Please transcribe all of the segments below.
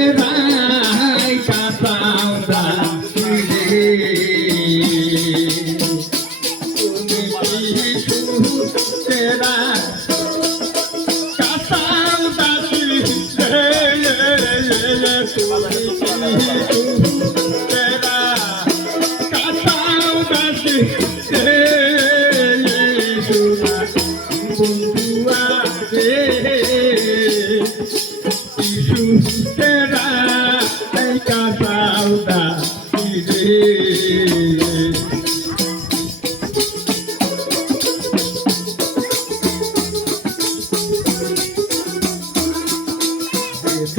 সুখেরাই কাটাও রাত্রি তুমি কি সুখেরা কাটাও রাত্রি তুমি কি সুখেরা কাটাও রাত্রি বন্ধুয়া রে সুখেরা কাটাও রাত্রি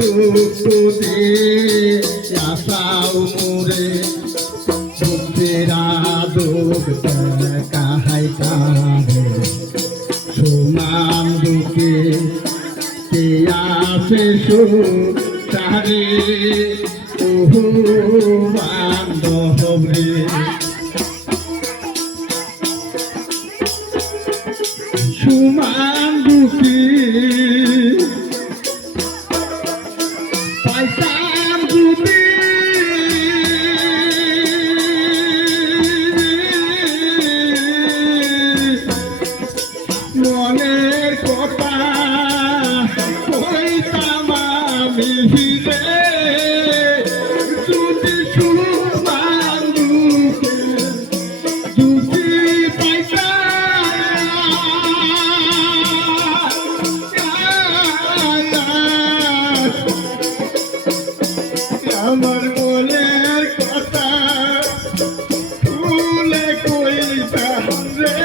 দুঃখে আশাও মোরে বুদ্ধেরা দুঃখ কাহাই কাহে সমান দুঃখে কে আসে তারে ওহো বান্ধব রে সমান দুঃখী পাইতাম যদি মনের কথা কইতাম আমি রে যদি সুমান দুঃখে যদি আমার মনের কথা ভুলে কইতাম রে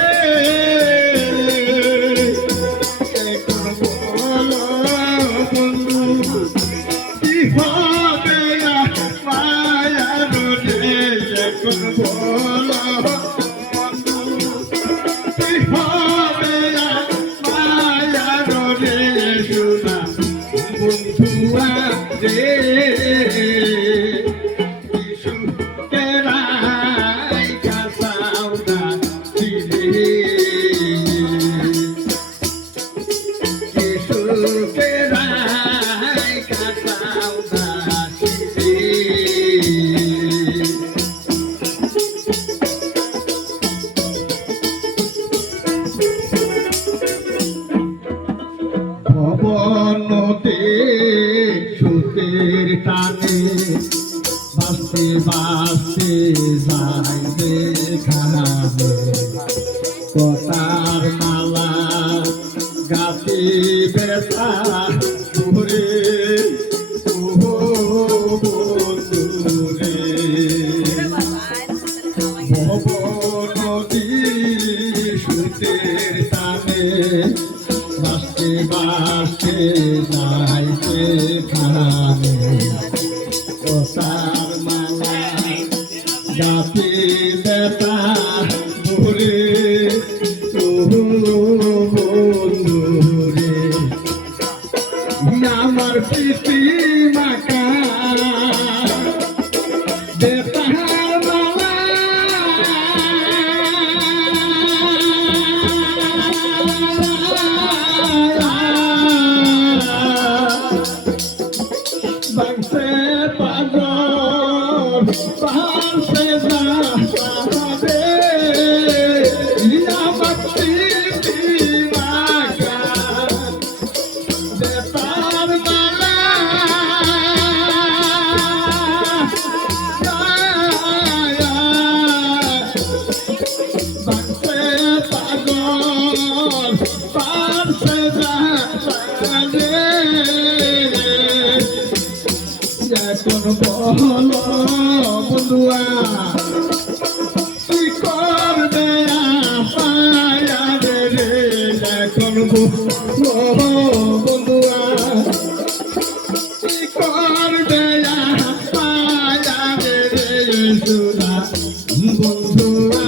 এখন বলো বন্ধু কি হবে মায়ার রে এখন বলো বন্ধু কি হবে মায়ার রে শোনা বন্ধুয়া রে সুখেরাই কাটাও রাত্রি সুখেরাই কাটাও রাত্রি ভবনতে সুতের টানে বাঁচতে বাঁচতে যাই দেখাবে কথার মালা গাতে বেতা ঘুরে বন্ধুরে ভবনদী সুতের টানে বাঁচতে বাঁচতে যাই দেখাবে কথার মালা গাতে বেতা ভরে বন্ধুরে আমার প্রীতি মাকা বেতার মালা বাংসে পাগল পাশে যাবে আমার প্রীতি মাকা বেতার মালা বাংসে পাগল পাশে যাবে এখন বলো বন্ধুয়া কি করবে পায়া রে এখন বলো বন্ধুয়া কি করবে পায়া রে সুরা বন্ধুয়া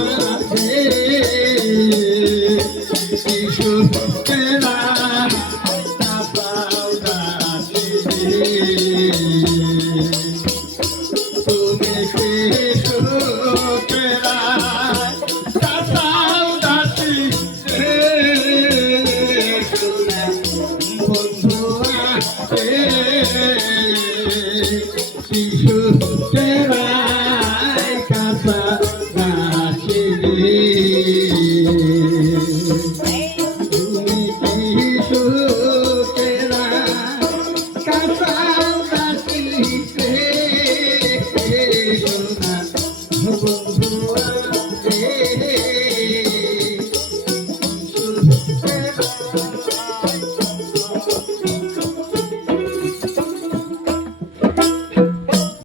রে কি সুখের